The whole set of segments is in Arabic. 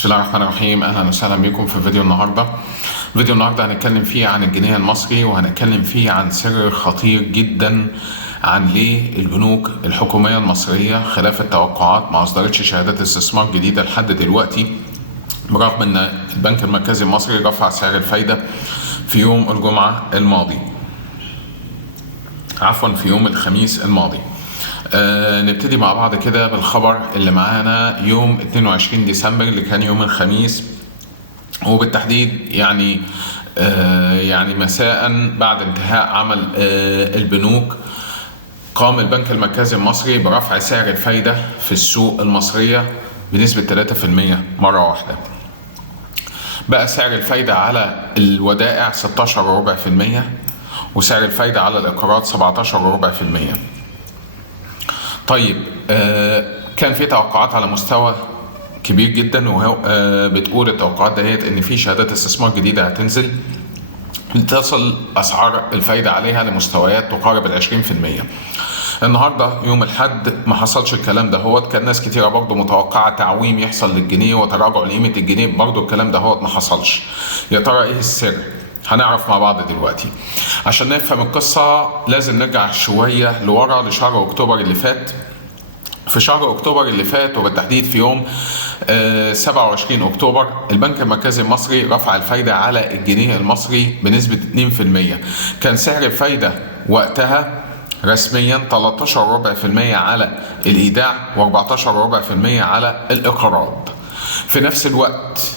بسم الله الرحمن الرحيم. اهلا وسهلا بكم في فيديو النهارده. هنتكلم فيه عن الجنيه المصري، وهنتكلم فيه عن سر خطير جدا عن ليه البنوك الحكوميه المصريه خلاف التوقعات ما اصدرتش شهادات استثمار جديده لحد دلوقتي، برغم ان البنك المركزي المصري رفع سعر الفايده في يوم الجمعه الماضي، في يوم الخميس الماضي. نبتدي مع بعض كده بالخبر اللي معانا يوم 22 ديسمبر اللي كان يوم الخميس، وبالتحديد يعني مساء بعد انتهاء عمل البنوك، قام البنك المركزي المصري برفع سعر الفايدة في السوق المصرية بنسبة 3% مرة واحدة. بقى سعر الفايدة على الودائع 16.25%، وسعر الفايدة على الإقراض 17.25%. طيب، كان في توقعات على مستوى كبير جدا، وهو بتقول التوقعات دهيت ان في شهادات استثمار جديده هتنزل تصل اسعار الفايده عليها لمستويات تقارب ال 20%. النهارده يوم الاحد ما حصلش الكلام ده، كان ناس كتيره برضه متوقعه تعويم يحصل للجنيه وتراجع لقيمه الجنيه، برضه الكلام ده ما حصلش. يا ترى ايه السر؟ هنعرف مع بعض دلوقتي. عشان نفهم القصه لازم نرجع شويه لورا لشهر اكتوبر اللي فات. في شهر اكتوبر اللي فات، وبالتحديد في يوم 27 اكتوبر، البنك المركزي المصري رفع الفايده على الجنيه المصري بنسبه 2%. كان سعر الفايده وقتها رسميا 13.25% على الايداع و14.25% على الاقراض. في نفس الوقت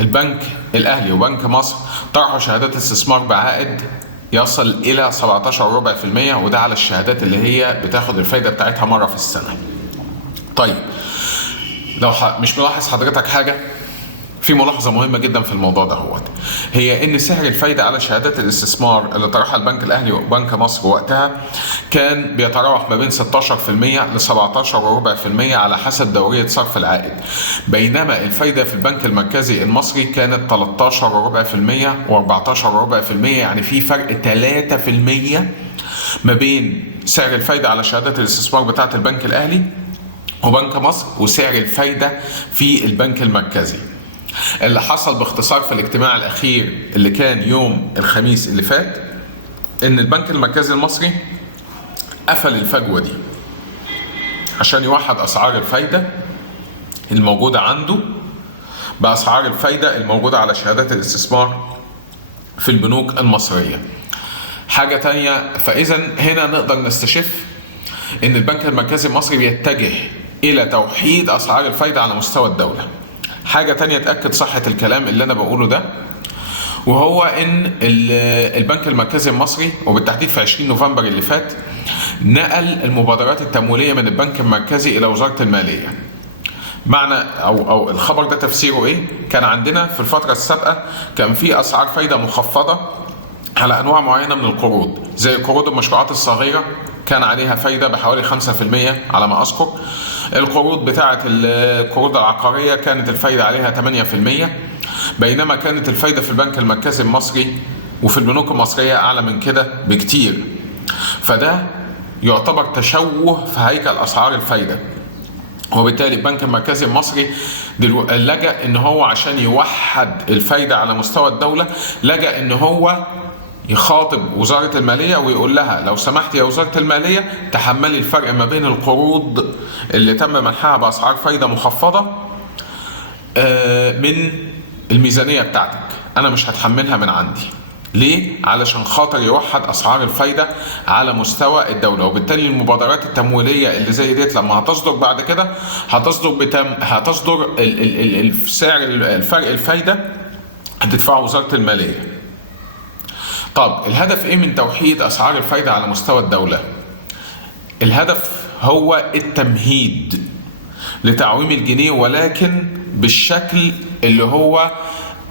البنك الاهلي وبنك مصر طرحوا شهادات استثمار بعائد يصل الى 17.25%، وده على الشهادات اللي هي بتاخد الفايده بتاعتها مره في السنه. طيب، لو مش ملاحظ حضرتك حاجه، في ملاحظه مهمه جدا في الموضوع هي ان سعر الفايده على شهادات الاستثمار اللي طرحها البنك الاهلي وبنك مصر وقتها كان بيتراوح ما بين 16% ل 17.25% على حسب دوريه صرف العائد، بينما الفايده في البنك المركزي المصري كانت 13.25% و14.25%. يعني في فرق 3% ما بين سعر الفايده على شهادات الاستثمار بتاعه البنك الاهلي وبنك مصر وسعر الفايده في البنك المركزي. اللي حصل باختصار في الاجتماع الاخير اللي كان يوم الخميس اللي فات، ان البنك المركزي المصري قفل الفجوه دي عشان يوحد اسعار الفايده الموجوده عنده باسعار الفايده الموجوده على شهادات الاستثمار في البنوك المصريه. حاجه تانية، فاذا هنا نقدر نستشف ان البنك المركزي المصري بيتجه الى توحيد اسعار الفايده على مستوى الدوله. حاجة تانية تأكد صحة الكلام اللي أنا بقوله ده، وهو إن البنك المركزي المصري وبالتحديد في 20 نوفمبر اللي فات نقل المبادرات التمويلية من البنك المركزي إلى وزارة المالية. معنى أو الخبر ده تفسيره إيه؟ كان عندنا في الفترة السابقة كان في أسعار فايدة مخفضة على أنواع معينة من القروض، زي قروض المشروعات الصغيرة كان عليها فايدة بحوالي 5% على ما أذكر. القروض بتاعة القروض العقارية كانت الفايدة عليها 8%، بينما كانت الفايدة في البنك المركزي المصري وفي البنوك المصرية أعلى من كده بكتير. فده يعتبر تشوه في هيكل أسعار الفايدة، وبالتالي البنك المركزي المصري لجأ إن هو عشان يوحد الفايدة على مستوى الدولة، لجأ إن هو يخاطب وزارة المالية ويقول لها لو سمحت يا وزارة المالية تحملي الفرق ما بين القروض اللي تم منحها بأسعار فايدة مخفضة من الميزانية بتاعتك، أنا مش هتحملها من عندي. ليه؟ علشان خاطر يوحد أسعار الفايدة على مستوى الدولة. وبالتالي المبادرات التمويلية اللي زي ديت لما هتصدر بعد كده هتصدر سعر الفرق الفايدة هتدفعه وزارة المالية. طب الهدف ايه من توحيد اسعار الفايدة على مستوى الدولة؟ الهدف هو التمهيد لتعويم الجنيه، ولكن بالشكل اللي هو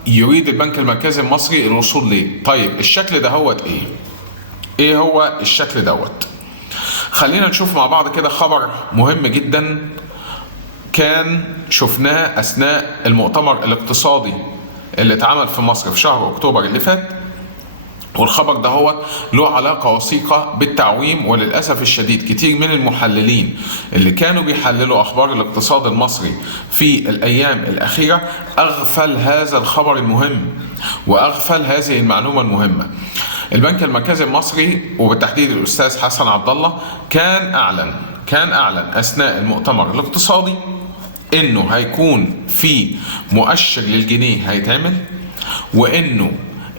يريد البنك المركزي المصري الوصول ليه. طيب الشكل ده ايه هو الشكل دوت؟ خلينا نشوف مع بعض كده خبر مهم جدا كان شفناه اثناء المؤتمر الاقتصادي اللي اتعمل في مصر في شهر اكتوبر اللي فات، والخبر ده هو له علاقة وثيقة بالتعويم. وللأسف الشديد كتير من المحللين اللي كانوا بيحللوا أخبار الاقتصاد المصري في الأيام الأخيرة أغفل هذا الخبر المهم وأغفل هذه المعلومة المهمة. البنك المركزي المصري وبالتحديد الأستاذ حسن عبد الله كان أعلن أثناء المؤتمر الاقتصادي إنه هيكون في مؤشر للجنيه هيتعمل، وإنه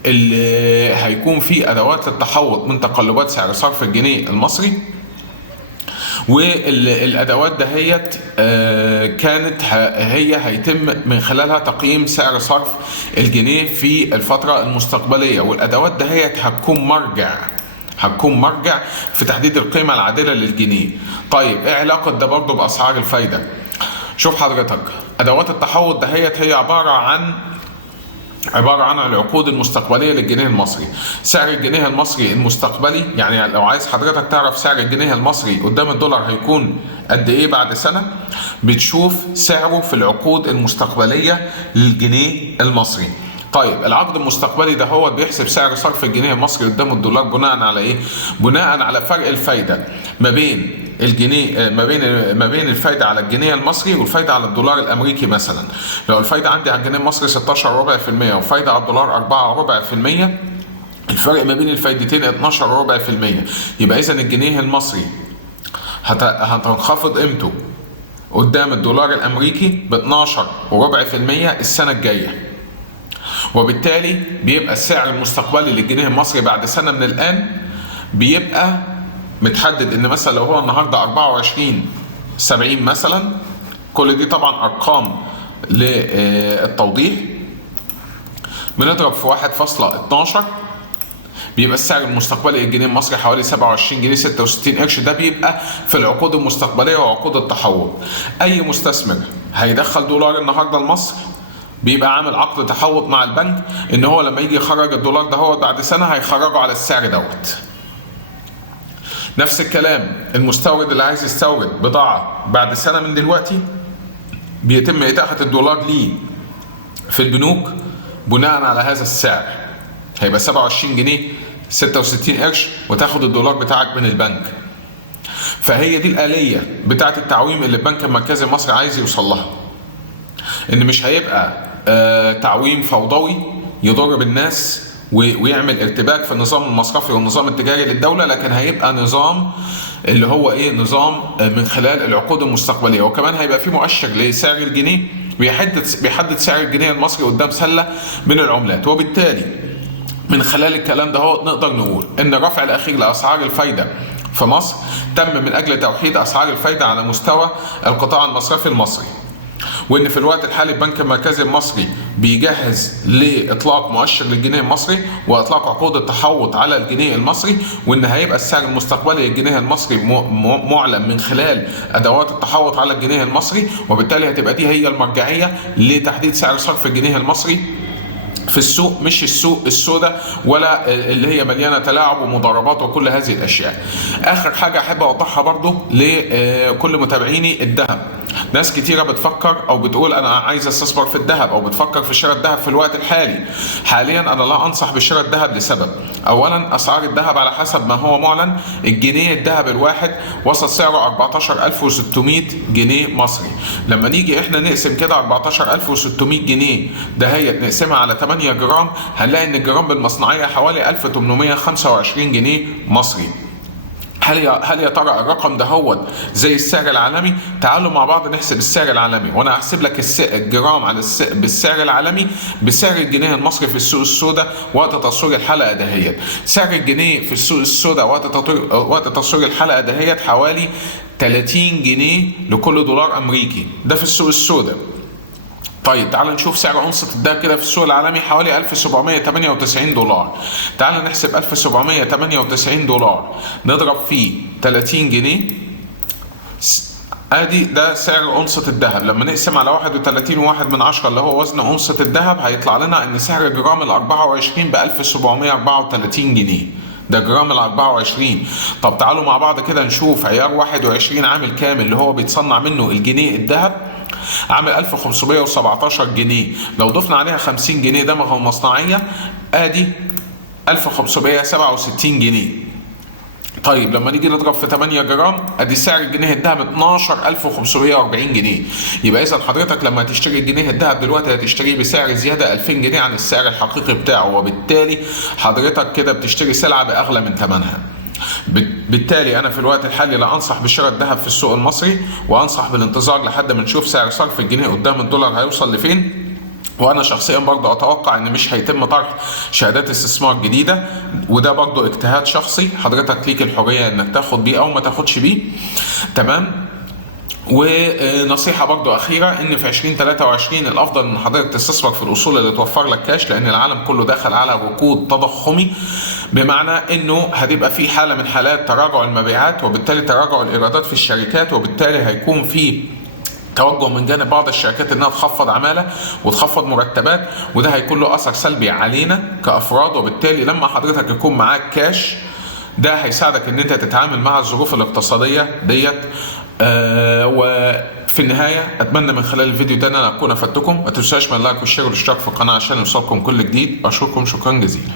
اللي هيكون في ادوات للتحوط من تقلبات سعر صرف الجنيه المصري. والادوات دهيت كانت هيتم من خلالها تقييم سعر صرف الجنيه في الفتره المستقبليه، والادوات دهيت هتكون مرجع في تحديد القيمه العادله للجنيه. طيب ايه علاقه ده برضه باسعار الفايده؟ شوف حضرتك، ادوات التحوط دهيت هي عباره عن العقود المستقبليه للجنيه المصري. سعر الجنيه المصري المستقبلي، يعني لو عايز حضرتك تعرف سعر الجنيه المصري قدام الدولار هيكون قد ايه بعد سنه، بتشوف سعره في العقود المستقبليه للجنيه المصري. طيب العقد المستقبلي ده هو بيحسب سعر صرف الجنيه المصري قدام الدولار بناء على ايه؟ بناء على فرق الفايده ما بين الجنيه ما بين الفايده على الجنيه المصري والفايده على الدولار الامريكي. مثلا لو الفايده عندي على الجنيه المصري 16.4% والفايده على الدولار 4.4%، الفرق ما بين الفايدتين 12.4%. يبقى اذا الجنيه المصري هتنخفض قيمته قدام الدولار الامريكي ب 12.4% السنه الجايه. وبالتالي بيبقى السعر المستقبلي للجنيه المصري بعد سنه من الان بيبقى متحدد ان مثلا لو هو النهارده 24.70 مثلا، كل دي طبعا ارقام للتوضيح، بنضرب في 1.12 بيبقى السعر المستقبلي للجنيه المصري حوالي 27 جنيه 66 قرش. ده بيبقى في العقود المستقبليه وعقود التحول. اي مستثمر هيدخل دولار النهارده لمصر بيبقى عامل عقد تحوط مع البنك ان هو لما يجي يخرج الدولار ده هو بعد سنه هيخرجه على السعر دوت. نفس الكلام المستورد اللي عايز يستورد بضاعه بعد سنه من دلوقتي بيتم اتاحه الدولار ليه في البنوك بناء على هذا السعر، هيبقى 27 جنيه 66 قرش وتاخد الدولار بتاعك من البنك. فهي دي الآلية بتاعه التعويم اللي البنك المركزي المصري عايز يوصل لها، ان مش هيبقى تعويم فوضوي يضر بالناس ويعمل ارتباك في النظام المصرفي والنظام التجاري للدولة، لكن هيبقى نظام اللي هو ايه، نظام من خلال العقود المستقبلية. وكمان هيبقى في مؤشر لسعر الجنيه بيحدد سعر الجنيه المصري قدام سلة من العملات. وبالتالي من خلال الكلام ده هو نقدر نقول ان الرفع الاخير لاسعار الفايدة في مصر تم من اجل توحيد اسعار الفايدة على مستوى القطاع المصرفي المصري، وان في الوقت الحالي البنك المركزي المصري بيجهز لاطلاق مؤشر للجنيه المصري واطلاق عقود التحوط على الجنيه المصري، وان هيبقى السعر المستقبلي للجنيه المصري معلن من خلال ادوات التحوط على الجنيه المصري. وبالتالي هتبقى دي هي المرجعيه لتحديد سعر صرف الجنيه المصري في السوق، مش السوق السوداء ولا اللي هي مليانه تلاعب ومضاربات وكل هذه الاشياء. اخر حاجه احب اوضحها برضو لكل متابعيني الذهب. ناس كتيره بتفكر او بتقول انا عايز استثمر في الذهب او بتفكر في شراء الذهب في الوقت الحالي. حاليا انا لا انصح بشراء الذهب لسبب: اولا اسعار الذهب على حسب ما هو معلن، الجنيه الذهب الواحد وصل سعره 14600 جنيه مصري. لما نيجي احنا نقسم كده 14600 جنيه دهيت نقسمها على 8 جرام هنلاقي ان الجرام بالمصنعيه حوالي 1825 جنيه مصري. هل يا ترى الرقم ده هو زي السعر العالمي؟ تعالوا مع بعض نحسب السعر العالمي، وانا هحسب لك الجرام على بالسعر العالمي بسعر الجنيه المصري في السوق السوداء وقت تصوير الحلقه دهيت. سعر الجنيه في السوق السوداء وقت تصوير الحلقه دهيت حوالي 30 جنيه لكل دولار امريكي، ده في السوق السوداء. طيب تعال نشوف سعر أونصة الذهب كده في السوق العالمي حوالي 1798 دولار. تعال نحسب 1798 دولار نضرب فيه 30 جنيه، ادي ده سعر أونصة الذهب. لما نقسم على 31.1 اللي هو وزن أونصة الذهب هيطلع لنا ان سعر جرام ال 24 ب 1734 جنيه. ده جرام ال 24. طب تعالوا مع بعض كده نشوف عيار 21 عامل كام اللي هو بيتصنع منه الجنيه الذهب، عامل 1517 جنيه. لو ضفنا عليها 50 جنيه دمغه مصنعيه ادي 1567 جنيه. طيب لما نيجي نضرب في 8 جرام ادي سعر الجنيه الذهب 12540 جنيه. يبقى اذا حضرتك لما تشتري الجنيه الذهب دلوقتي هتشتريه بسعر زياده 2000 جنيه عن السعر الحقيقي بتاعه، وبالتالي حضرتك كده بتشتري سلعه باغلى من ثمنها. بالتالي انا في الوقت الحالي لا انصح بشراء الذهب في السوق المصري، وانصح بالانتظار لحد ما نشوف سعر صرف الجنيه قدام الدولار هيوصل لفين. وانا شخصيا برضه اتوقع ان مش هيتم طرح شهادات استثمار جديده، وده برضه اجتهاد شخصي، حضرتك ليك الحريه انك تاخد بيه او ما تاخدش بيه. تمام. ونصيحه برضو اخيره ان في 2023 الافضل ان حضرتك تستثمر في الاصول اللي توفر لك كاش، لان العالم كله دخل على ركود تضخمي، بمعنى انه هتبقى في حاله من حالات تراجع المبيعات وبالتالي تراجع الايرادات في الشركات، وبالتالي هيكون في توجه من جانب بعض الشركات انها تخفض عماله وتخفض مرتبات، وده هيكون له اثر سلبي علينا كافراد. وبالتالي لما حضرتك يكون معاك كاش ده هيساعدك ان انت تتعامل مع الظروف الاقتصاديه ديت. وفي النهايه اتمنى من خلال الفيديو ده ان انا اكون افدتكم. ما تنساش من اللايك والشير والاشتراك في القناه عشان يوصلكم كل جديد. اشكركم شكرا جزيلا.